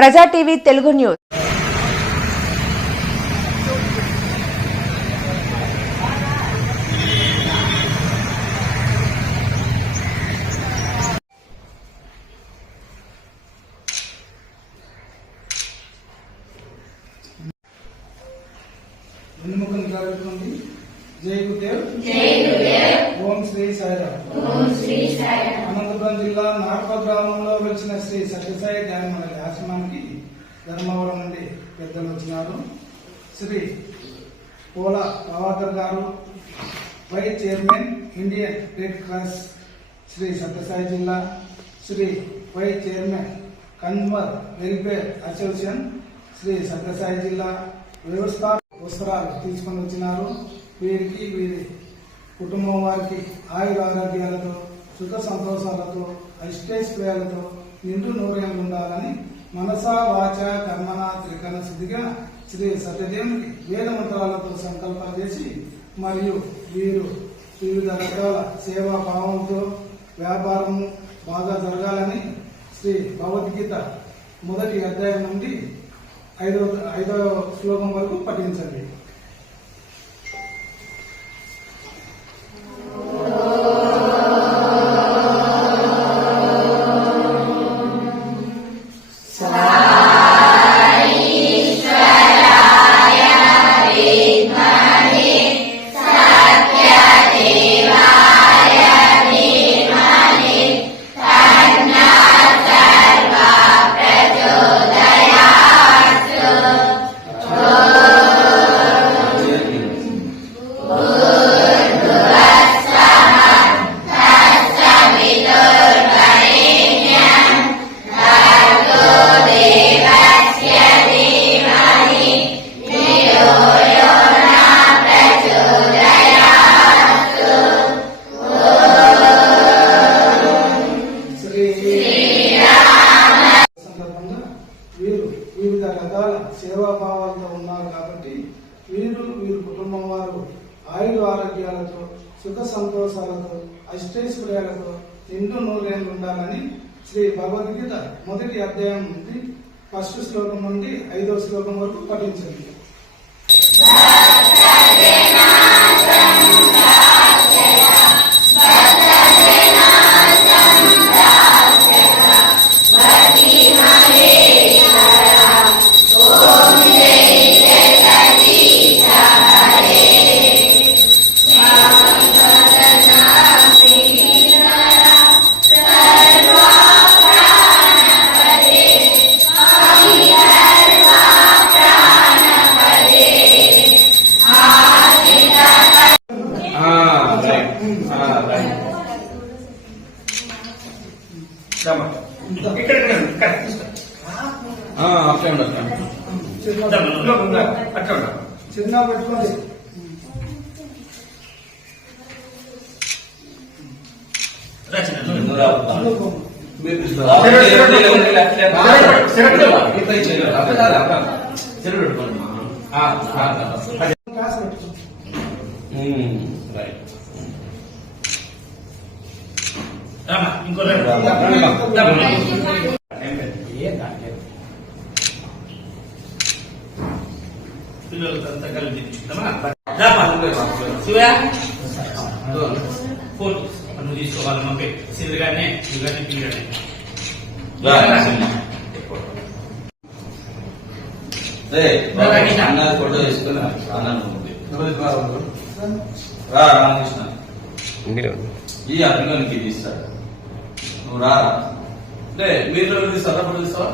ప్రజా TV Telugu news. జై గురుదేవ్. ఓం శ్రీ సాయిరామ్. అనంతపురం జిల్లా నార్ప గ్రామంలో వచ్చిన శ్రీ సత్యసాయి ధ్యానమండలి ఆశ్రమానికి ధర్మవరం నుండి పెద్దలు వచ్చినారు. Shri Pola Prabhakar garu, vice chairman Indian Red Cross Shri Sathya Sai జిల్లా, Shri vice chairman consumer welfare association Shri Sathya Sai జిల్లా వ్యవస్థ వస్త్రాలు తీసుకొని వచ్చినారు. వీరికి వీరి కుటుంబం వారికి ఆయురారోగ్యాలతో సుఖ సంతోషాలతో ఐష్టైశ్వర్యాలతో నిండు నూరేళ్ళు ఉండాలని మనసా వాచ కర్మణ త్రికరణ శుద్ధిగా శ్రీ సత్యదేవునికి వేద మంత్రాలతో సంకల్పం చేసి మరియు వీరు వివిధ రకాల సేవా భావంతో వ్యాపారం బాగా జరగాలని శ్రీ భగవద్గీత మొదటి అధ్యాయం నుండి 5వ శ్లోకం వరకు పఠించండి. వివిధ రకాల సేవాభావాలతో ఉన్నారు కాబట్టి వీరు కుటుంబం వారు ఆయుర ఆరోగ్యాలతో సుఖ సంతోషాలతో అష్టైశ్వర్యాలతో నిండు నూరేళ్ళు ఉండాలని శ్రీ భగవద్గీత మొదటి అధ్యాయం నుండి 1వ శ్లోకం నుండి 5వ శ్లోకం వరకు పఠించండి. చిన్న పెట్టుకోండి. పిల్లలకంతా కలిపి ఫోటో నువ్వు తీసుకోవాలి పంపే సిరిగానే ఇవన్నీ పిల్లగానే ఫోటో తీసుకున్నా రామకృష్ణ ఈ అభిమానికి తీస్తాడు. నువ్వు రా మీరు తీస్తారా? ఫోటో తీస్తావా?